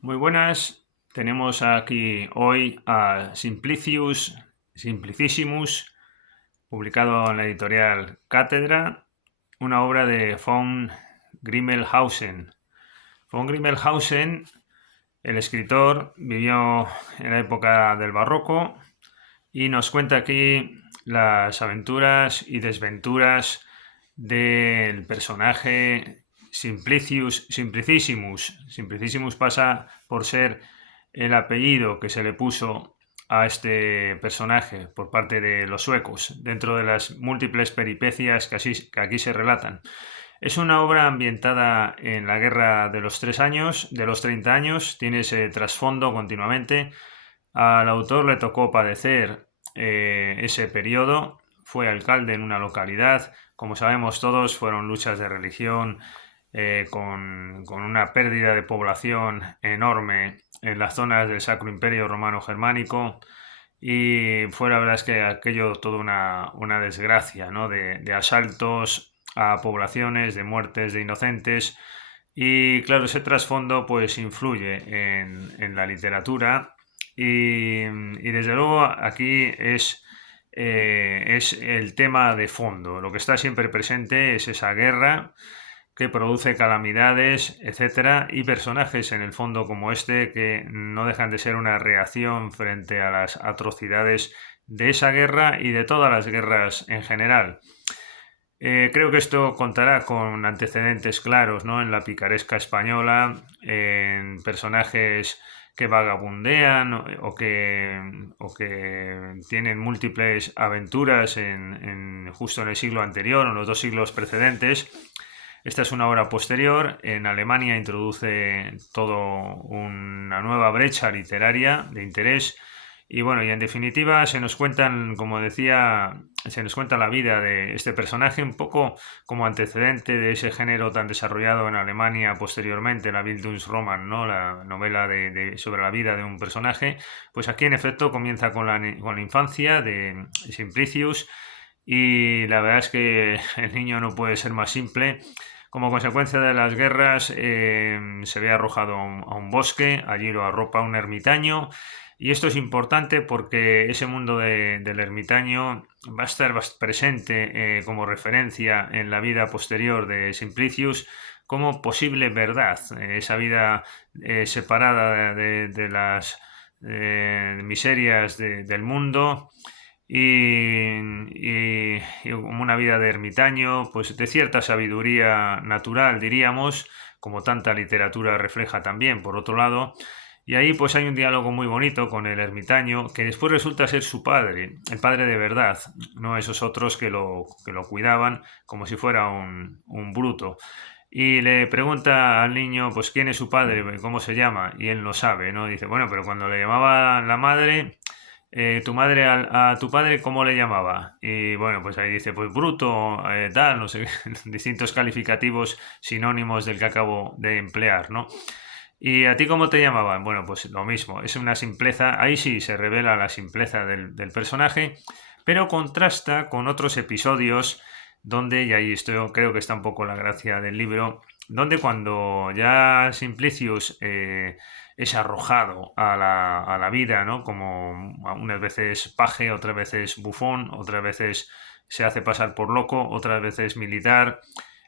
Muy buenas, tenemos aquí hoy a Simplicissimus, publicado en la editorial Cátedra, una obra de von Grimmelshausen. Von Grimmelshausen, el escritor, vivió en la época del Barroco y nos cuenta aquí las aventuras y desventuras del personaje Simplicissimus. Simplicissimus pasa por ser el apellido que se le puso a este personaje por parte de los suecos, dentro de las múltiples peripecias que aquí se relatan. Es una obra ambientada en la Guerra de los 3 años, de los 30 años, tiene ese trasfondo continuamente. Al autor le tocó padecer ese periodo, fue alcalde en una localidad, como sabemos todos, fueron luchas de religión, con una pérdida de población enorme en las zonas del Sacro Imperio Romano Germánico, y fue la verdad es que aquello toda una desgracia, ¿no? De asaltos a poblaciones, de muertes de inocentes, y claro, ese trasfondo pues influye en la literatura y desde luego aquí es el tema de fondo. Lo que está siempre presente es esa guerra que produce calamidades, etcétera, y personajes en el fondo como este que no dejan de ser una reacción frente a las atrocidades de esa guerra y de todas las guerras en general. Creo que esto contará con antecedentes claros, ¿no? En la picaresca española, en personajes que vagabundean o que tienen múltiples aventuras justo en el siglo anterior o en los 2 siglos precedentes. Esta es una obra posterior. En Alemania introduce todo una nueva brecha literaria de interés. Y bueno, y en definitiva se nos cuentan, como decía, se nos cuenta la vida de este personaje un poco como antecedente de ese género tan desarrollado en Alemania posteriormente, la Bildungsroman, ¿no? La novela sobre la vida de un personaje. Pues aquí en efecto comienza con la infancia de Simplicius, y la verdad es que el niño no puede ser más simple. Como consecuencia de las guerras, se ve arrojado a un bosque, allí lo arropa un ermitaño, y esto es importante porque ese mundo del ermitaño va a estar presente como referencia en la vida posterior de Simplicius como posible verdad, esa vida separada de las miserias del mundo, y como una vida de ermitaño, pues de cierta sabiduría natural, diríamos, como tanta literatura refleja también, por otro lado. Y ahí pues hay un diálogo muy bonito con el ermitaño, que después resulta ser su padre, el padre de verdad, no esos otros que lo cuidaban como si fuera un bruto. Y le pregunta al niño, pues, quién es su padre, cómo se llama, y él no sabe, ¿no? Dice, bueno, pero cuando le llamaba la madre, tu madre a tu padre, ¿cómo le llamaba? Y bueno, pues ahí dice, pues bruto, tal, no sé, distintos calificativos sinónimos del que acabo de emplear, ¿no? ¿Y a ti cómo te llamaban? Bueno, pues lo mismo, es una simpleza, ahí sí se revela la simpleza del personaje, pero contrasta con otros episodios donde, y ahí esto creo que está un poco la gracia del libro, donde cuando ya Simplicius es arrojado a la vida, ¿no? Como unas veces paje, otras veces bufón, otras veces se hace pasar por loco, otras veces militar,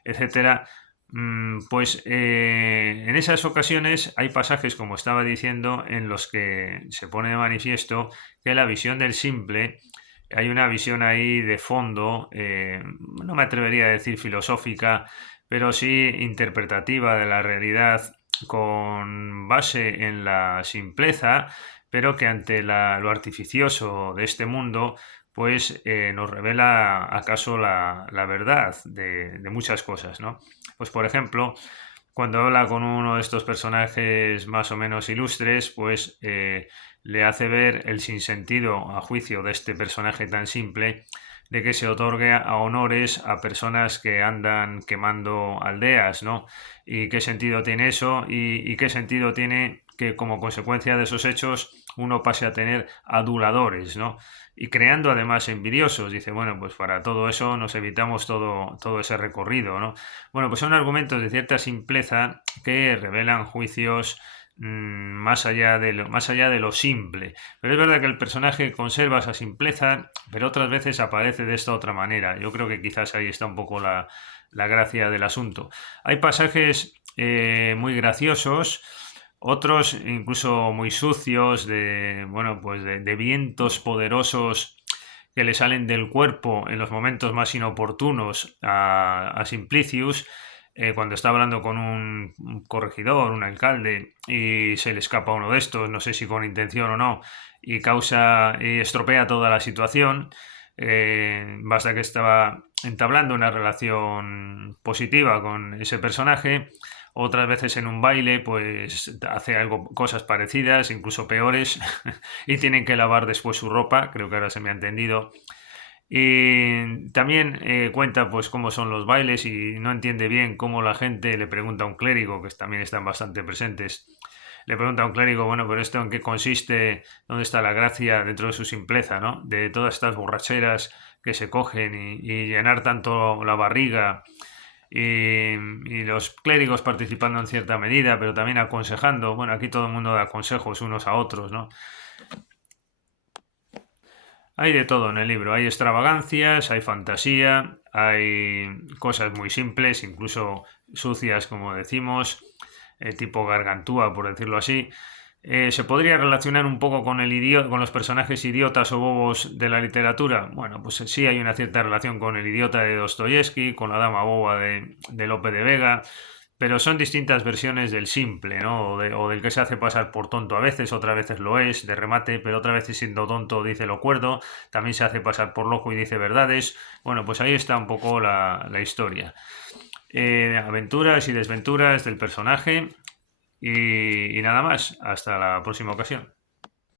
etcétera. Pues en esas ocasiones hay pasajes, como estaba diciendo, en los que se pone de manifiesto que la visión del simple, hay una visión ahí de fondo, no me atrevería a decir filosófica, pero sí interpretativa de la realidad, con base en la simpleza, pero que ante lo artificioso de este mundo, pues nos revela acaso la verdad de muchas cosas, ¿no? Pues por ejemplo, cuando habla con uno de estos personajes más o menos ilustres, pues le hace ver el sinsentido, a juicio de este personaje tan simple, de que se otorgue a honores a personas que andan quemando aldeas, ¿no? ¿Y qué sentido tiene eso? ¿Y qué sentido tiene que como consecuencia de esos hechos uno pase a tener aduladores, ¿no? Y creando además envidiosos. Dice, bueno, pues para todo eso nos evitamos todo ese recorrido, ¿no? Bueno, pues son argumentos de cierta simpleza que revelan juicios más allá de lo simple. Pero es verdad que el personaje conserva esa simpleza, pero otras veces aparece de esta otra manera. Yo creo que quizás ahí está un poco la gracia del asunto. Hay pasajes muy graciosos, otros incluso muy sucios, bueno, pues de vientos poderosos que le salen del cuerpo en los momentos más inoportunos a Simplicius, cuando está hablando con un corregidor, un alcalde, y se le escapa uno de estos, no sé si con intención o no, y estropea toda la situación. Basta que estaba entablando una relación positiva con ese personaje. Otras veces en un baile, pues hace cosas parecidas, incluso peores, y tienen que lavar después su ropa, creo que ahora se me ha entendido. Y también cuenta pues cómo son los bailes y no entiende bien cómo la gente le pregunta a un clérigo, que también están bastante presentes, le pregunta a un clérigo, bueno, pero esto en qué consiste, dónde está la gracia dentro de su simpleza, ¿no? De todas estas borracheras que se cogen y llenar tanto la barriga y los clérigos participando en cierta medida, pero también aconsejando. Bueno, aquí todo el mundo da consejos unos a otros, ¿no? Hay de todo en el libro, hay extravagancias, hay fantasía, hay cosas muy simples, incluso sucias, como decimos, tipo gargantúa, por decirlo así. ¿Se podría relacionar un poco con con los personajes idiotas o bobos de la literatura? Bueno, pues sí hay una cierta relación con el idiota de Dostoyevsky, con la dama boba de Lope de Vega, pero son distintas versiones del simple, ¿no? O del que se hace pasar por tonto a veces, otras veces lo es, de remate, pero otras veces siendo tonto dice lo cuerdo, también se hace pasar por loco y dice verdades. Bueno, pues ahí está un poco la historia. Aventuras y desventuras del personaje y nada más. Hasta la próxima ocasión.